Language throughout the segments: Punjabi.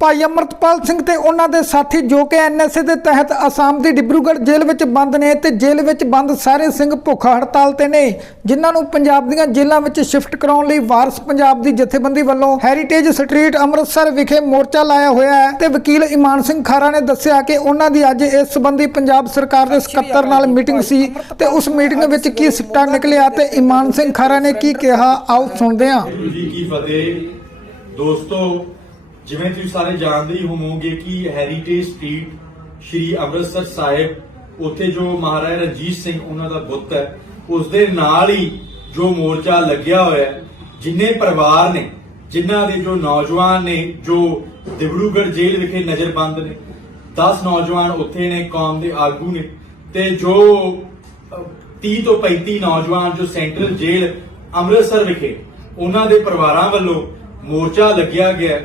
ਭਾਈ ਅਮਰਤਪਾਲ ਸਿੰਘ ਤੇ ਉਹਨਾਂ ਦੇ ਸਾਥੀ ਜੋ ਕਿ ਐਨਐਸਏ ਦੇ ਤਹਿਤ ਅਸਾਮ ਦੀ ਡਿਬਰੂਗੜ੍ਹ ਜੇਲ੍ਹ ਵਿੱਚ ਬੰਦ ਨੇ ਤੇ ਜੇਲ੍ਹ ਵਿੱਚ ਬੰਦ ਸਾਰੇ ਸਿੰਘ ਭੁੱਖਾ ਹੜਤਾਲ ਤੇ ਨੇ ਜਿਨ੍ਹਾਂ ਨੂੰ ਪੰਜਾਬ ਦੀਆਂ ਜੇਲ੍ਹਾਂ ਵਿੱਚ ਸ਼ਿਫਟ ਕਰਾਉਣ ਲਈ ਵਾਰਸ ਪੰਜਾਬ ਦੀ ਜਥੇਬੰਦੀ ਵੱਲੋਂ ਹੈਰੀਟੇਜ ਸਟਰੀਟ ਅੰਮ੍ਰਿਤਸਰ ਵਿਖੇ ਮੋਰਚਾ ਲਾਇਆ ਹੋਇਆ ਹੈ ਤੇ ਵਕੀਲ ਇਮਾਨ ਸਿੰਘ ਖਾਰਾ ਨੇ ਦੱਸਿਆ ਕਿ ਉਹਨਾਂ ਦੀ ਅੱਜ ਇਸ ਸੰਬੰਧੀ ਪੰਜਾਬ ਸਰਕਾਰ ਦੇ ਸਕੱਤਰ ਨਾਲ ਮੀਟਿੰਗ ਸੀ ਤੇ ਉਸ ਮੀਟਿੰਗ ਵਿੱਚ ਕੀ ਸਿੱਟਾ ਨਿਕਲਿਆ ਤੇ ਇਮਾਨ ਸਿੰਘ ਖਾਰਾ ਨੇ ਕੀ ਕਿਹਾ ਆਓ ਸੁਣਦੇ ਹਾਂ ਜੀ ਕੀ ਫਤਿਹ ਦੋਸਤੋ ਜਿਵੇਂ ਤੁਸੀਂ ਸਾਰੇ ਜਾਣਦੇ ਹੀ ਹੋਵੋਗੇ ਕਿ ਹੈਰੀਟੇਜ ਸਟਰੀਟ ਸ਼੍ਰੀ ਅੰਮ੍ਰਿਤਸਰ ਸਾਹਿਬ ਉੱਥੇ ਜੋ ਮਹਾਰਾਜਾ ਰਜੀਤ ਸਿੰਘ ਉਹਨਾਂ ਦਾ ਬੁੱਤ ਹੈ ਉਸ ਦੇ ਨਾਲ ਹੀ ਜੋ ਮੋਰਚਾ ਲੱਗਿਆ ਹੋਇਆ ਜਿੰਨੇ ਪਰਿਵਾਰ ਨੇ ਜਿਨ੍ਹਾਂ ਦੇ ਜੋ ਨੌਜਵਾਨ ਨੇ ਜੋ ਦਿਬੜੂਗੜ ਜੇਲ੍ਹ ਵਿਖੇ ਨਜ਼ਰਬੰਦ ਨੇ 10 ਨੌਜਵਾਨ ਉੱਥੇ ਨੇ ਕੌਮ ਦੇ ਆਗੂ ਨੇ ਤੇ ਜੋ 30 ਤੋਂ 35 ਨੌਜਵਾਨ ਜੋ ਸੈਂਟਰਲ ਜੇਲ੍ਹ ਅੰਮ੍ਰਿਤਸਰ ਵਿਖੇ ਉਹਨਾਂ ਦੇ ਪਰਿਵਾਰਾਂ ਵੱਲੋਂ ਮੋਰਚਾ ਲੱਗਿਆ ਗਿਆ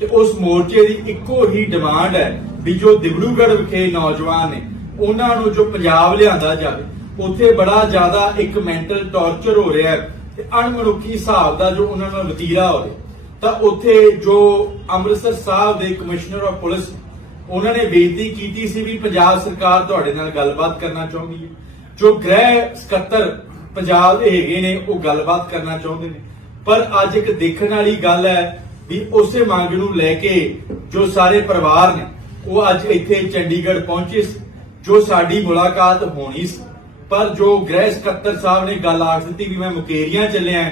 ਤੇ ਉਸ ਮੋਰਚੇ ਦੀ ਇੱਕੋ ਹੀ ਡਿਮਾਂਡ ਹੈ ਵੀ ਜੋ ਦਿਬਰੂਗੜ੍ਹ ਵਿਖੇ ਨੌਜਵਾਨ ਨੇ ਉਹਨਾਂ ਨੂੰ ਜੋ ਪੰਜਾਬ ਲਿਆਂਦਾ ਜਾਵੇ ਉੱਥੇ ਬੜਾ ਜ਼ਿਆਦਾ ਇੱਕ ਮੈਂਟਲ ਟੌਰਚਰ ਹੋ ਰਿਹਾ ਹੈ ਤੇ ਅਣਮਨੁੱਖੀ ਹਿਸਾਬ ਦਾ ਜੋ ਉਹਨਾਂ ਨਾਲ ਵਤੀਰਾ ਹੋ ਰਿਹਾ ਤਾਂ ਉੱਥੇ ਜੋ ਅੰਮ੍ਰਿਤਸਰ ਸਾਹਿਬ ਦੇ ਕਮਿਸ਼ਨਰ ਆਫ ਪੁਲਿਸ ਉਹਨਾਂ ਨੇ ਬੇਨਤੀ ਕੀਤੀ ਸੀ ਵੀ ਪੰਜਾਬ ਸਰਕਾਰ ਤੁਹਾਡੇ ਨਾਲ ਗੱਲਬਾਤ ਕਰਨਾ ਚਾਹੁੰਦੀ ਹੈ ਜੋ ਗ੍ਰਹਿ ਸਕੱਤਰ ਪੰਜਾਬ ਦੇ ਹੈਗੇ ਨੇ ਉਹ ਗੱਲਬਾਤ ਕਰਨਾ ਚਾਹੁੰਦੇ ਨੇ ਪਰ ਅੱਜ ਇੱਕ ਦੇਖਣ ਵਾਲੀ ਗੱਲ ਹੈ ਦੀ ਉਸੇ ਮੰਗ ਨੂੰ ਲੈ ਕੇ ਜੋ ਸਾਰੇ ਪਰਿਵਾਰ ਨੇ ਉਹ ਅੱਜ ਇੱਥੇ ਚੰਡੀਗੜ੍ਹ ਪਹੁੰਚੇ ਜੋ ਸਾਡੀ ਮੁਲਾਕਾਤ ਹੋਣੀ ਸੀ ਪਰ ਜੋ ਗ੍ਰਹਿ ਸਕੱਤਰ ਸਾਹਿਬ ਨੇ ਗੱਲ ਆਖ ਦਿੱਤੀ ਵੀ ਮੈਂ ਮੁਕੇਰੀਆਂ ਚੱਲਿਆ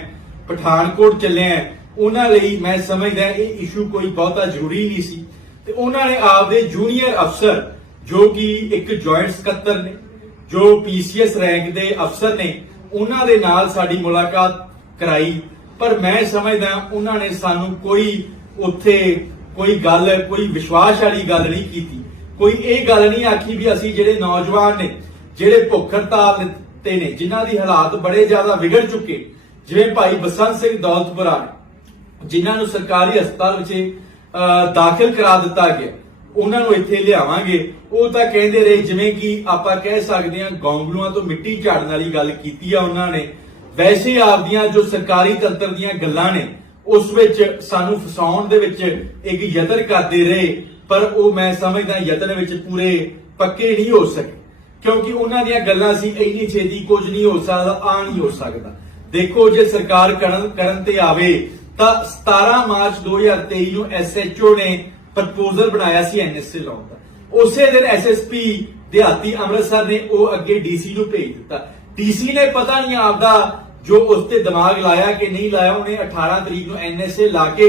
ਪਠਾਨਕੋਟ ਚੱਲਿਆ ਉਹਨਾਂ ਲਈ ਮੈਂ ਸਮਝਦਾ ਇਹ ਇਸ਼ੂ ਕੋਈ ਬਹੁਤਾ ਜ਼ਰੂਰੀ ਨਹੀਂ ਸੀ ਤੇ ਉਹਨਾਂ ਨੇ ਆਪਦੇ ਜੂਨੀਅਰ ਅਫਸਰ ਜੋ ਕਿ ਇੱਕ ਜੁਆਇੰਟ ਸਕੱਤਰ ਨੇ ਜੋ ਪੀਸੀਐਸ ਰੈਂਕ ਦੇ ਅਫਸਰ ਨੇ ਉਹਨਾਂ ਦੇ ਨਾਲ ਸਾਡੀ ਮੁਲਾਕਾਤ ਕਰਾਈ ਪਰ ਮੈਂ ਸਮਝਦਾ ਉਹਨਾਂ ਨੇ ਸਾਨੂੰ ਕੋਈ ਉੱਥੇ ਕੋਈ ਗੱਲ ਕੋਈ ਵਿਸ਼ਵਾਸ ਵਾਲੀ ਗੱਲ ਨਹੀਂ ਕੀਤੀ ਕੋਈ ਇਹ ਗੱਲ ਨਹੀਂ ਆਖੀ ਵੀ ਅਸੀਂ ਜਿਹੜੇ ਨੌਜਵਾਨ ਨੇ ਜਿਹੜੇ ਭੁੱਖ ਹੜਤਾਲ ਤੇ ਨੇ ਜਿਨ੍ਹਾਂ ਦੀ ਹਾਲਾਤ ਬੜੇ ਜ਼ਿਆਦਾ ਵਿਗੜ ਚੁੱਕੇ ਜਿਵੇਂ ਭਾਈ ਬਸੰਤ ਸਿੰਘ ਦੌਲਤਪੁਰਾ ਜਿਨ੍ਹਾਂ ਨੂੰ ਸਰਕਾਰੀ ਹਸਪਤਾਲ ਵਿੱਚ ਦਾਖਲ ਕਰਾ ਦਿੱਤਾ ਗਿਆ ਉਹਨਾਂ ਨੂੰ ਇੱਥੇ ਲਿਆਵਾਂਗੇ ਉਹ ਤਾਂ ਕਹਿੰਦੇ ਰਹੇ ਜਿਵੇਂ ਕਿ ਆਪਾਂ ਕਹਿ ਸਕਦੇ ਹਾਂ ਗੌਂਗਲੂਆਂ ਤੋਂ ਮਿੱਟੀ ਝਾੜਨ ਵਾਲੀ ਗੱਲ ਕੀਤੀ ਆ ਉਹਨਾਂ ਨੇ ਵੈਸੇ ਆਪਦੀਆਂ ਜੋ ਸਰਕਾਰੀ ਤੰਤਰ ਦੀਆਂ ਗੱਲਾਂ ਨੇ ਉਸ ਵਿੱਚ ਸਾਨੂੰ ਫਸਾਉਣ ਦੇ ਵਿੱਚ ਇੱਕ ਯਤਨ ਕਰਦੇ ਰਹੇ ਪਰ ਉਹ ਮੈਂ ਸਮਝਦਾ ਯਤਨ ਵਿੱਚ ਪੂਰੇ ਪੱਕੇ ਨਹੀਂ ਹੋ ਸਕੇ ਕਿਉਂਕਿ ਉਹਨਾਂ ਦੀਆਂ ਗੱਲਾਂ ਸੀ ਇੰਨੀ ਛੇਤੀ ਕੁਝ ਨਹੀਂ ਹੋ ਸਕਦਾ ਆ ਨਹੀਂ ਹੋ ਸਕਦਾ ਦੇਖੋ ਜੇ ਸਰਕਾਰ ਕਰਨ ਕਰਨ ਤੇ ਆਵੇ ਤਾਂ 17 ਮਾਰਚ 2023 ਨੂੰ ਐਸਐਚਓ ਨੇ ਪ੍ਰਪੋਜ਼ਲ ਬਣਾਇਆ ਸੀ ਐਨਐਸਏ ਲਾਉਣ ਦਾ ਉਸੇ ਦਿਨ ਐਸਐਸਪੀ ਦਿਹਾਤੀ ਅੰਮ੍ਰਿਤਸਰ ਨੇ ਉਹ ਅੱਗੇ ਡੀਸੀ ਨੂੰ ਭੇਜ ਦਿੱਤਾ ਡੀਸੀ ਨੇ ਪਤਾ ਨਹੀਂ ਆਪਦਾ ਜੋ ਉਸ ਤੇ ਦਿਮਾਗ ਲਾਇਆ ਕਿ ਨਹੀਂ ਲਾਇਆ ਉਹਨੇ 18 ਤਰੀਕ ਨੂੰ ਐਨਐਸਏ ਲਾ ਕੇ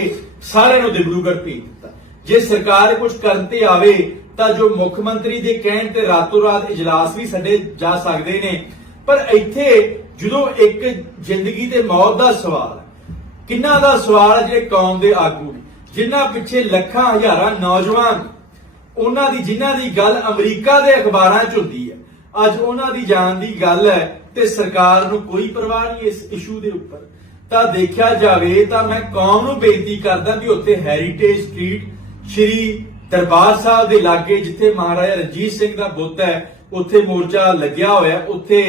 ਸਾਰਿਆਂ ਨੂੰ ਦਿਬਰੂਗੜ੍ਹ ਭੇਜ ਦਿੱਤਾ ਜੇ ਸਰਕਾਰ ਕੁਝ ਕਰਤੇ ਤੇ ਆਵੇ ਤਾਂ ਜੋ ਮੁੱਖ ਮੰਤਰੀ ਦੇ ਕਹਿਣ ਤੇ ਰਾਤੋ ਰਾਤ ਇਜਲਾਸ ਵੀ ਸੱਡੇ ਜਾ ਸਕਦੇ ਨੇ ਪਰ ਇੱਥੇ ਜਦੋਂ ਇੱਕ ਜ਼ਿੰਦਗੀ ਤੇ ਮੌਤ ਦਾ ਸਵਾਲ ਕਿੰਨਾ ਦਾ ਸਵਾਲ ਹੈ ਜਿਹੜੇ ਕੌਮ ਦੇ ਆਗੂ ਜਿਨ੍ਹਾਂ ਪਿੱਛੇ ਲੱਖਾਂ ਹਜ਼ਾਰਾਂ ਨੌਜਵਾਨ ਉਹਨਾਂ ਦੀ ਜਿਨ੍ਹਾਂ ਦੀ ਗੱਲ ਅਮਰੀਕਾ ਦੇ ਅਖਬਾਰਾਂ 'ਚ ਹੁੰਦੀ ਹੈ ਅੱਜ ਉਹਨਾਂ ਦੀ ਜਾਨ ਦੀ ਗੱਲ ਹੈ ਤੇ ਸਰਕਾਰ ਨੂੰ ਕੋਈ ਪਰਵਾਹ ਨਹੀਂ ਇਸ ਇਸ਼ੂ ਦੇ ਉੱਪਰ ਤਾਂ ਦੇਖਿਆ ਜਾਵੇ ਤਾਂ ਮੈਂ ਕੌਮ ਨੂੰ ਬੇਨਤੀ ਕਰਦਾ ਵੀ ਉੱਥੇ ਹੈਰੀਟੇਜ ਸਟਰੀਟ ਸ਼੍ਰੀ ਦਰਬਾਰ ਸਾਹਿਬ ਦੇ ਲਾਗੇ ਜਿੱਥੇ ਮਹਾਰਾਜਾ ਰਜੀਤ ਸਿੰਘ ਦਾ ਬੁੱਤ ਹੈ ਉੱਥੇ ਮੋਰਚਾ ਲੱਗਿਆ ਹੋਇਆ ਉੱਥੇ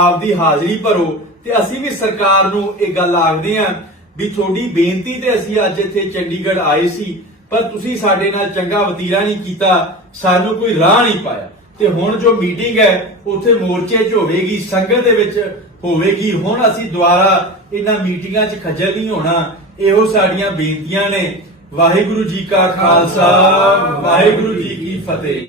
ਆਪ ਦੀ ਹਾਜ਼ਰੀ ਭਰੋ ਤੇ ਅਸੀਂ ਵੀ ਸਰਕਾਰ ਨੂੰ ਇਹ ਗੱਲ ਆਖਦੇ ਆਂ ਵੀ ਤੁਹਾਡੀ ਬੇਨਤੀ ਤੇ ਅਸੀਂ ਅੱਜ ਇੱਥੇ ਚੰਡੀਗੜ੍ਹ ਆਏ ਸੀ ਪਰ ਤੁਸੀਂ ਸਾਡੇ ਨਾਲ ਚੰਗਾ ਵਤੀਰਾ ਨਹੀਂ ਕੀਤਾ ਸਾਨੂੰ ਕੋਈ ਰਾਹ ਨਹੀਂ ਪਾਇਆ ਤੇ ਹੁਣ ਜੋ ਮੀਟਿੰਗ ਹੈ ਉੱਥੇ ਮੋਰਚੇ 'ਚ ਹੋਵੇਗੀ ਸੰਗਤ ਦੇ ਵਿੱਚ ਹੋਵੇਗੀ ਹੁਣ ਅਸੀਂ ਦੁਆਰਾ ਇਹਨਾਂ ਮੀਟਿੰਗਾਂ 'ਚ ਖੱਜਲ ਨਹੀਂ ਹੋਣਾ ਇਹੋ ਸਾਡੀਆਂ ਬੇਨਤੀਆਂ ਨੇ ਵਾਹਿਗੁਰੂ ਜੀ ਕਾ ਖਾਲਸਾ ਵਾਹਿਗੁਰੂ ਜੀ ਕੀ ਫਤਿਹ